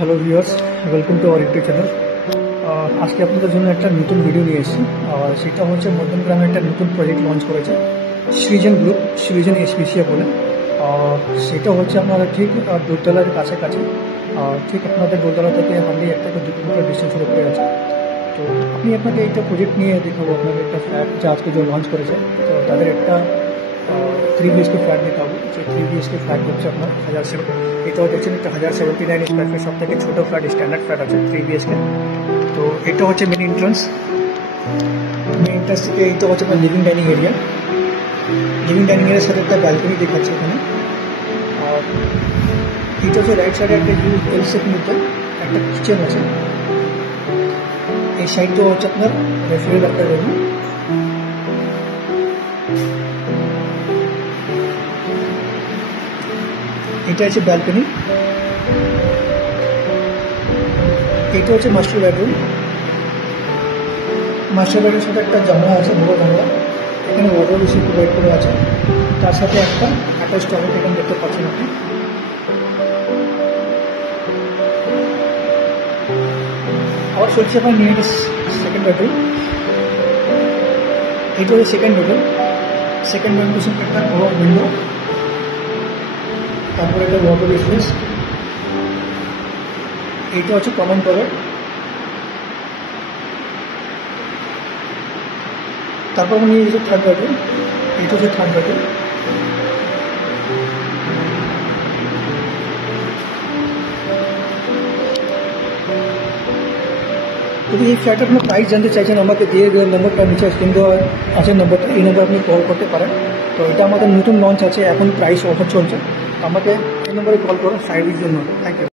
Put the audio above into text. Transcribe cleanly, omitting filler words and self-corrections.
Hello viewers, welcome to our YouTube channel. আজকে আপনাদের জন্য একটা নতুন ভিডিও নিয়ে এসেছি। সেটা হচ্ছে মধ্যমগ্রামে একটা নতুন প্রজেক্ট লঞ্চ করেছে সৃজন গ্রুপ, সৃজন এসপিসিএ বলে। সেটা হচ্ছে আপনারা ঠিক দোতলার কাছাকাছি, ঠিক আপনাদের দোতলা থেকে হার্ডলি 1 থেকে 2 কিলোমিটার ডিস্টেন্সের উপরে আছে। তো আমি আপনাকে একটা প্রজেক্ট নিয়ে দেখাবো, আপনাদের একটা ফ্ল্যাট যা আজকে যে লঞ্চ করেছে। তো তাদের একটা 3 BHK ফ্ল্যাট দিতে হবে। যে 3 BHK ফ্ল্যাট হচ্ছে আপনার 1007, এটাও দেখছেন একটা 1079 স্কোয়ার ফিট, সব থেকে ছোটো ফ্ল্যাট, স্ট্যান্ডার্ড ফ্ল্যাট আছে 3 BHK। তো এটা হচ্ছে মেন এন্ট্রান্স থেকে এইটা হচ্ছে আপনার living dining area. Living dining এরিয়ার সাথে একটা ব্যালকনি দেখাচ্ছে এখানে। আর এটা হচ্ছে রাইট সাইডে একটা ইউজ এল শেপ মধ্যে একটা কিচেন আছে। এই সাইডটা হচ্ছে আপনার রেফ্রিজারেটর জন্য। এটা হচ্ছে ব্যালকনি। এটা হচ্ছে মাস্টার বেডরুম। মাস্টার বেডরুমের সাথে একটা জানলা আছে, বড় জানলা। এখানে ওয়ার্ডরোব হিসেবে প্রোভাইড করে আছে। তার সাথে একটা অ্যাটাচ টয়লেট এখানে দেখতে পাচ্ছেন আপনি। আবার চলছে আপনার নিয়ে সেকেন্ড বেডরুম। এটা হচ্ছে সেকেন্ড বেডরুম। সেকেন্ড বেডরুমের সঙ্গে একটা বড় উইন্ডো, তারপরে একটা ওয়ার্ডরোব স্পেস। এইটা হচ্ছে কমন টয়লেট। তারপর আমি নিয়ে এসেছি থার্ড বেডরুম। এটা হচ্ছে থার্ড বেডরুম। যদি এই ফ্ল্যাটের আপনার প্রাইস জানতে চাইছেন, আমাকে দিয়ে দেওয়ার নম্বরটা নিচে স্ক্রিন দেওয়া আছে নম্বরটা, এই নম্বর আপনি কল করতে পারেন। তো এটা আমাদের নতুন লঞ্চ আছে, এখন প্রাইস অফার চলছে। আমাকে এই নম্বরে কল করুন সার্ভিসের জন্য। Thank you.